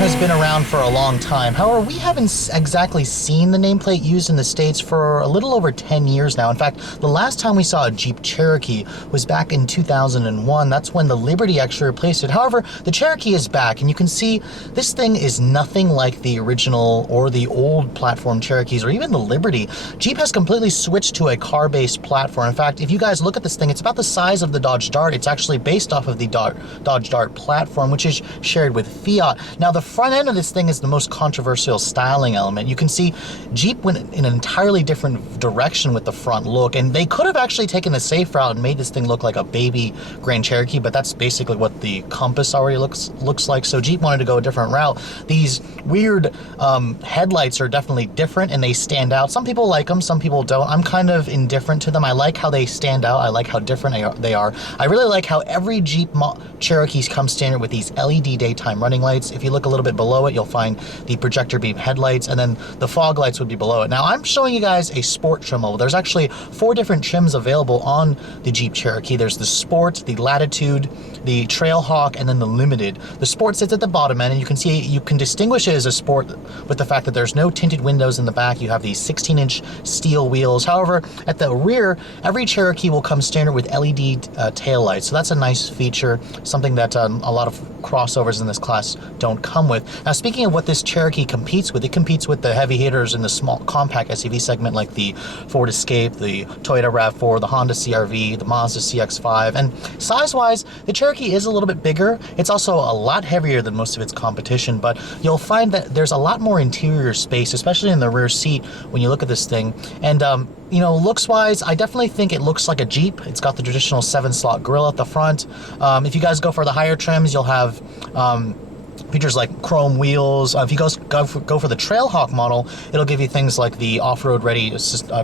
has been around for a long time. However, we haven't exactly seen the nameplate used in the States for a little over 10 years now. In fact, the last time we saw a Jeep Cherokee was back in 2001. That's when the Liberty actually replaced it. However, the Cherokee is back, and you can see this thing is nothing like the original or the old platform Cherokees or even the Liberty. Jeep has completely switched to a car-based platform. In fact, if you guys look at this thing, it's about the size of the Dodge Dart. It's actually based off of the Dodge Dart platform, which is shared with Fiat. Now, the front end of this thing is the most controversial styling element. You can see Jeep went in an entirely different direction with the front look, and they could have actually taken the safe route and made this thing look like a baby Grand Cherokee, but that's basically what the Compass already looks like. So Jeep wanted to go a different route. These weird headlights are definitely different, and they stand out. Some people like them, some people don't. I'm kind of indifferent to them. I like how they stand out. I like how different they are. I really like how every Jeep Cherokees come standard with these LED daytime running lights. If you look a little bit below it, you'll find the projector beam headlights, and then the fog lights would be below it. Now, I'm showing you guys a sport trim level. There's actually 4 different trims available on the Jeep Cherokee. There's the Sport, the Latitude, the Trailhawk, and then the Limited. The Sport sits at the bottom end, and you can see you can distinguish it as a Sport with the fact that there's no tinted windows in the back. You have these 16-inch steel wheels. However, at the rear, every Cherokee will come standard with LED tail lights. So that's a nice feature, something that a lot of crossovers in this class don't come with. Now, speaking of what this Cherokee competes with, it competes with the heavy hitters in the small compact SUV segment like the Ford Escape, the Toyota RAV4, the Honda CR-V, the Mazda CX-5, and size-wise, the Cherokee is a little bit bigger. It's also a lot heavier than most of its competition, but you'll find that there's a lot more interior space, especially in the rear seat when you look at this thing. And you know, looks-wise, I definitely think it looks like a Jeep. It's got the traditional 7-slot grille at the front. If you guys go for the higher trims, you'll have features like chrome wheels. If you go for the Trailhawk model, it'll give you things like the off-road ready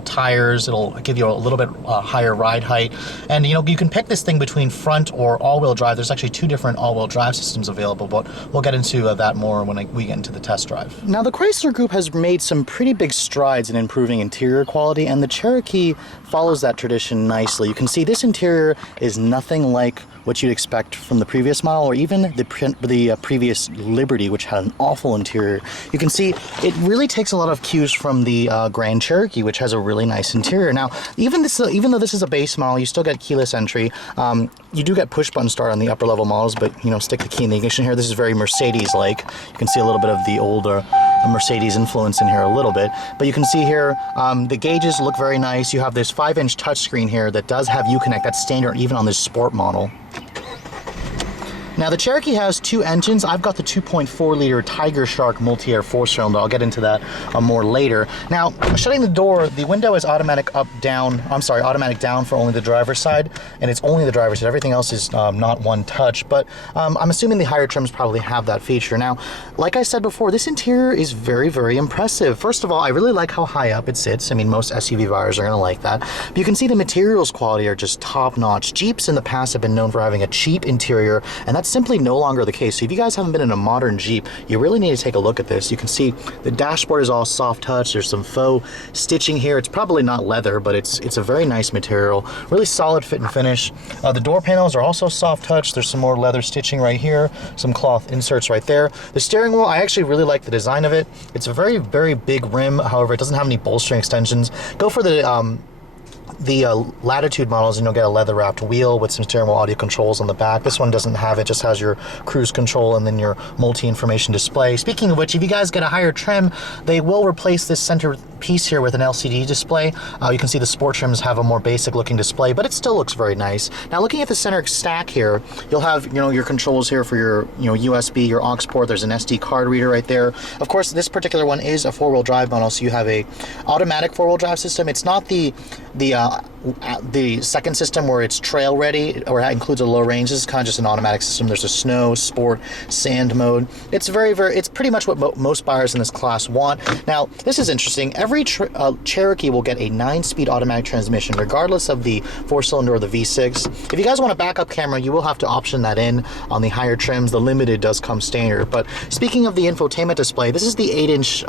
tires. It'll give you a little bit higher ride height. And you know, you can pick this thing between front or all-wheel drive. There's actually 2 different all-wheel drive systems available, but we'll get into that more when we get into the test drive. Now, the Chrysler Group has made some pretty big strides in improving interior quality, and the Cherokee follows that tradition nicely. You can see this interior is nothing like what you'd expect from the previous model, or even the previous Liberty, which had an awful interior. You can see it really takes a lot of cues from the Grand Cherokee, which has a really nice interior. Now, even though this is a base model, you still get keyless entry. You do get push button start on the upper level models, but you know, stick the key in the ignition here. This is very Mercedes-like. You can see a little bit of the older Mercedes influence in here a little bit, but you can see here the gauges look very nice. You have this 5-inch touchscreen here that does have Uconnect. That's standard even on this Sport model. Now, the Cherokee has 2 engines. I've got the 2.4-liter Tiger Shark multi-air 4-cylinder. I'll get into that more later. Now, shutting the door, the window is automatic down for only the driver's side, and it's only the driver's side. Everything else is not one touch, but I'm assuming the higher trims probably have that feature. Now, like I said before, this interior is very, very impressive. First of all, I really like how high up it sits. I mean, most SUV buyers are going to like that. But you can see the materials quality are just top-notch. Jeeps in the past have been known for having a cheap interior, and that's simply no longer the case. So if you guys haven't been in a modern Jeep, you really need to take a look at this. You can see the dashboard is all soft touch. There's some faux stitching here. It's probably not leather, but it's a very nice material. Really solid fit and finish. The door panels are also soft touch. There's some more leather stitching right here, some cloth inserts right there. The steering wheel, I actually really like the design of it. It's a very, very big rim. However, it doesn't have any bolstering extensions. Go for the Latitude models, and you'll get a leather wrapped wheel with some steering wheel audio controls on the back. This one doesn't have it, just has your cruise control and then your multi-information display. Speaking of which, if you guys get a higher trim, they will replace this center piece here with an LCD display. You can see the Sport trims have a more basic looking display, but it still looks very nice. Now, looking at the center stack here, you'll have, you know, your controls here for your, you know, USB, your aux port. There's an SD card reader right there. Of course, this particular one is a 4-wheel drive model, so you have a automatic 4-wheel drive system. It's not the second system where it's trail ready or it includes a low range. This is kind of just an automatic system. There's a snow, sport, sand mode. It's it's pretty much what most buyers in this class want. Now, this is interesting. Every Cherokee will get a 9-speed automatic transmission, regardless of the 4-cylinder or the V6. If you guys want a backup camera, you will have to option that in on the higher trims. The Limited does come standard. But speaking of the infotainment display, this is the 8-inch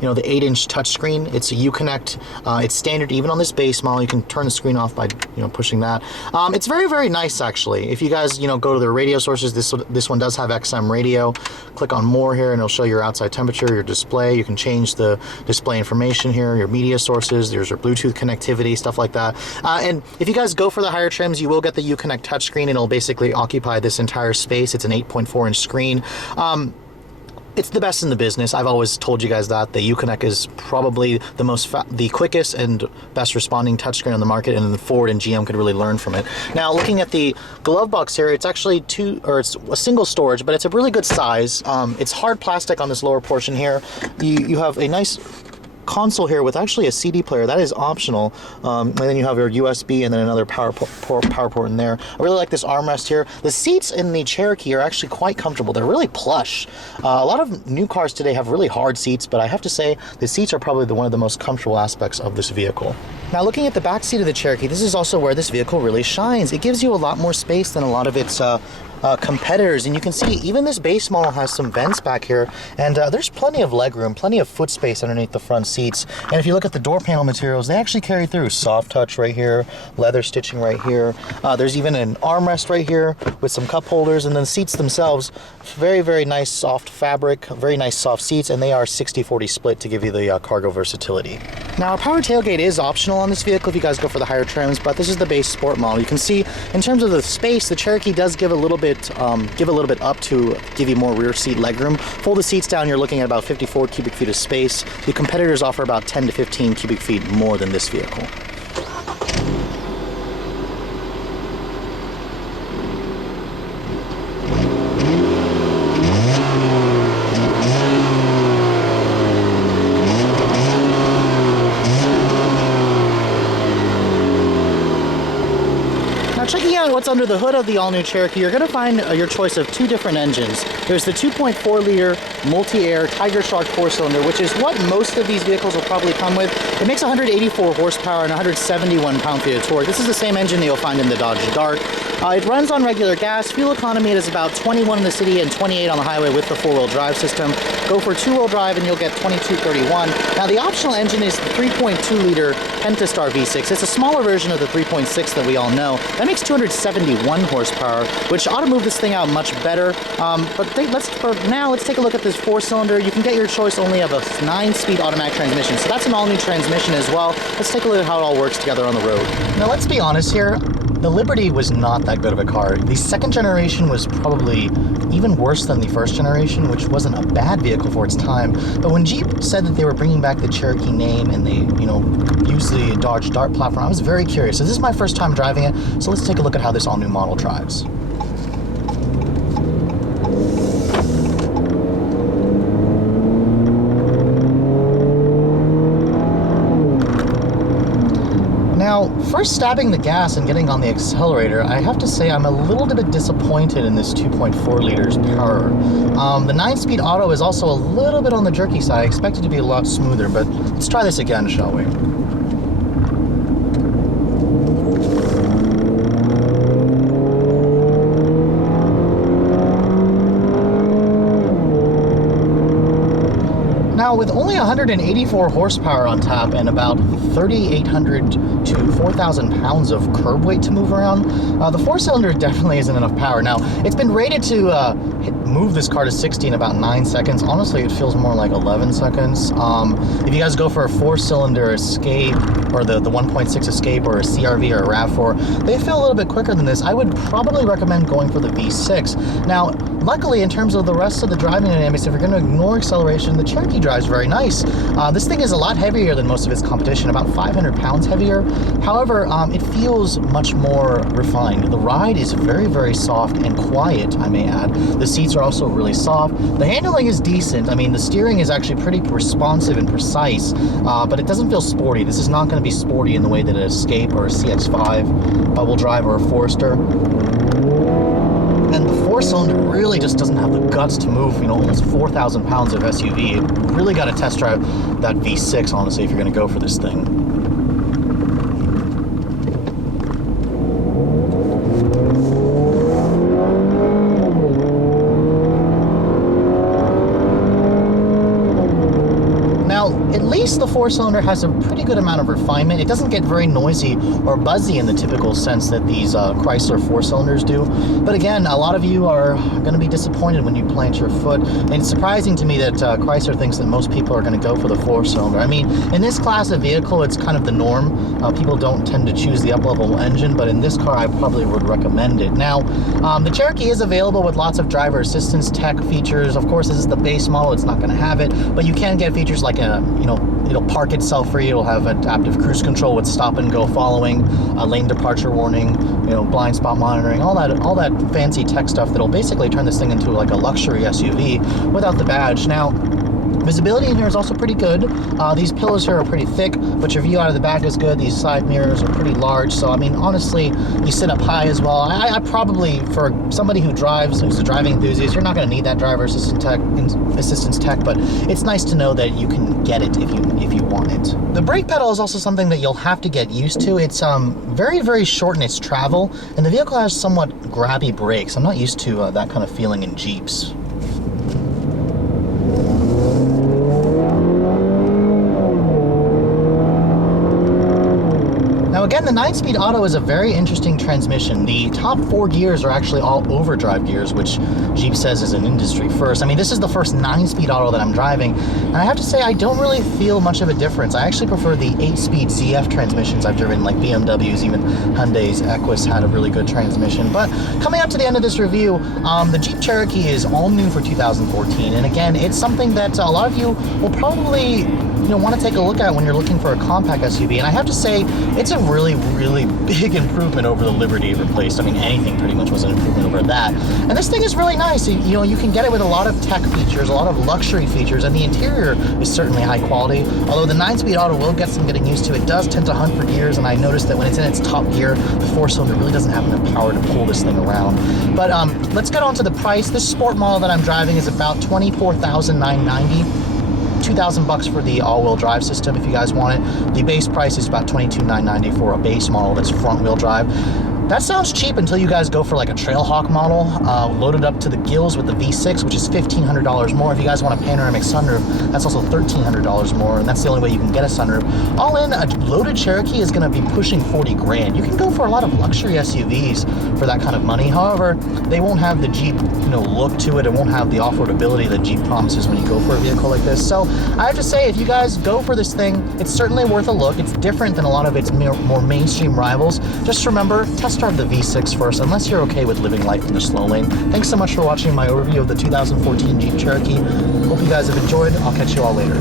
the 8-inch touchscreen. It's a Uconnect. It's standard even on this base model. You can turn the screen off by pushing that. It's very, very nice actually. If you guys go to the radio sources, this one does have XM radio. Click on more here and it'll show your outside temperature, your display. You can change the display information here, your media sources. There's your Bluetooth connectivity, stuff like that. And if you guys go for the higher trims, you will get the Uconnect touchscreen and it'll basically occupy this entire space. It's an 8.4-inch screen. It's the best in the business. I've always told you guys that. The Uconnect is probably the quickest and best responding touchscreen on the market, and the Ford and GM could really learn from it. Now, looking at the glove box here, it's actually it's a single storage, but it's a really good size. It's hard plastic on this lower portion here. You have a nice console here with actually a CD player. That is optional. And then you have your USB and then another power port in there. I really like this armrest here. The seats in the Cherokee are actually quite comfortable. They're really plush. A lot of new cars today have really hard seats, but I have to say the seats are probably one of the most comfortable aspects of this vehicle. Now, looking at the back seat of the Cherokee, this is also where this vehicle really shines. It gives you a lot more space than a lot of its competitors, and you can see even this base model has some vents back here, and there's plenty of legroom, plenty of foot space underneath the front seats. And if you look at the door panel materials, they actually carry through. Soft touch right here, leather stitching right here. There's even an armrest right here with some cup holders, and then the seats themselves, very, very nice soft fabric, very nice soft seats, and they are 60-40 split to give you the cargo versatility. Now, a power tailgate is optional on this vehicle if you guys go for the higher trims, but this is the base sport model. You can see in terms of the space, the Cherokee does give a little bit up to give you more rear seat legroom. Fold the seats down, you're looking at about 54 cubic feet of space. The competitors offer about 10 to 15 cubic feet more than this vehicle. Checking out what's under the hood of the all-new Cherokee, you're going to find your choice of two different engines. There's the 2.4-liter multi-air Tiger Shark 4-cylinder, which is what most of these vehicles will probably come with. It makes 184 horsepower and 171 pound-feet of torque. This is the same engine that you'll find in the Dodge Dart. It runs on regular gas. Fuel economy is about 21 in the city and 28 on the highway with the 4-wheel drive system. Go for 2-wheel drive and you'll get 2231. Now, the optional engine is the 3.2-liter Pentastar V6. It's a smaller version of the 3.6 that we all know. That makes 271 horsepower, which ought to move this thing out much better. For now, let's take a look at this 4-cylinder. You can get your choice only of a 9-speed automatic transmission. So that's an all-new transmission as well. Let's take a look at how it all works together on the road. Now, let's be honest here. The Liberty was not that good of a car. The second generation was probably even worse than the first generation, which wasn't a bad vehicle for its time. But when Jeep said that they were bringing back the Cherokee name and they, used the Dodge Dart platform, I was very curious. So this is my first time driving it, so let's take a look at how this all-new model drives. Now, first stabbing the gas and getting on the accelerator, I have to say I'm a little bit disappointed in this 2.4 liters power. The 9-speed auto is also a little bit on the jerky side. I expect it to be a lot smoother, but let's try this again, shall we? Now, with only 184 horsepower on tap and about 3,800 to 4,000 pounds of curb weight to move around, the 4-cylinder definitely isn't enough power. Now, it's been rated to move this car to 60 in about 9 seconds. Honestly, it feels more like 11 seconds. If you guys go for a 4-cylinder Escape or the 1.6 Escape or a CRV or a RAV4, they feel a little bit quicker than this. I would probably recommend going for the V6. Now, luckily, in terms of the rest of the driving dynamics, if you're going to ignore acceleration, the Cherokee drives very nice. This thing is a lot heavier than most of its competition, about 500 pounds heavier. However, it feels much more refined. The ride is very, very soft and quiet, I may add. The seats are also really soft. The handling is decent. I mean, the steering is actually pretty responsive and precise, but it doesn't feel sporty. This is not going to be sporty in the way that an Escape or a CX-5 will drive, or a Forester. And the 4-cylinder really just doesn't have the guts to move, almost 4,000 pounds of SUV. You really got to test drive that V6, honestly, if you're going to go for this thing. Now, the four-cylinder has a pretty good amount of refinement. It doesn't get very noisy or buzzy in the typical sense that these Chrysler four-cylinders do. But again, a lot of you are going to be disappointed when you plant your foot. And it's surprising to me that Chrysler thinks that most people are going to go for the four-cylinder. I mean, in this class of vehicle, it's kind of the norm. People don't tend to choose the up-level engine, but in this car, I probably would recommend it. Now, the Cherokee is available with lots of driver assistance tech features. Of course, this is the base model. It's not going to have it, but you can get features like it'll park itself for you. It'll have adaptive cruise control with stop and go following, lane departure warning, blind spot monitoring, all that fancy tech stuff that'll basically turn this thing into like a luxury SUV without the badge. Now, visibility in here is also pretty good. These pillows here are pretty thick, but your view out of the back is good. These side mirrors are pretty large, so I mean, honestly, you sit up high as well. I probably, for somebody who drives, who's a driving enthusiast, you're not going to need that driver assistance tech, but it's nice to know that you can get it if you want it. The brake pedal is also something that you'll have to get used to. It's very, very short in its travel, and the vehicle has somewhat grabby brakes. I'm not used to that kind of feeling in Jeeps. Now again, the 9-speed auto is a very interesting transmission. The top 4 gears are actually all overdrive gears, which Jeep says is an industry first. I mean, this is the first 9-speed auto that I'm driving, and I have to say I don't really feel much of a difference. I actually prefer the 8-speed ZF transmissions I've driven, like BMWs, even Hyundai's Equus had a really good transmission. But coming up to the end of this review, the Jeep Cherokee is all new for 2014, and again, it's something that a lot of you will probably want to take a look at when you're looking for a compact SUV. And I have to say, it's a really, really big improvement over the Liberty it replaced. I mean, anything pretty much was an improvement over that. And this thing is really nice. You can get it with a lot of tech features, a lot of luxury features, and the interior is certainly high quality. Although the 9-speed auto will get some getting used to. It does tend to hunt for gears, and I noticed that when it's in its top gear, the four-cylinder really doesn't have enough power to pull this thing around. But let's get on to the price. This sport model that I'm driving is about $24,990. $2,000 for the all-wheel drive system if you guys want it. The base price is about $22,990 for a base model that's front-wheel drive. That sounds cheap until you guys go for like a Trailhawk model, loaded up to the gills with the V6, which is $1,500 more. If you guys want a panoramic sunroof, that's also $1,300 more, and that's the only way you can get a sunroof. All in, a loaded Cherokee is going to be pushing 40 grand. You can go for a lot of luxury SUVs for that kind of money. However, they won't have the Jeep, look to it. It won't have the off-road ability that Jeep promises when you go for a vehicle like this. So I have to say, if you guys go for this thing, it's certainly worth a look. It's different than a lot of its more mainstream rivals. Just remember, test drive the V6 first, unless you're okay with living life in the slow lane. Thanks so much for watching my overview of the 2014 Jeep Cherokee. Hope you guys have enjoyed. I'll catch you all later.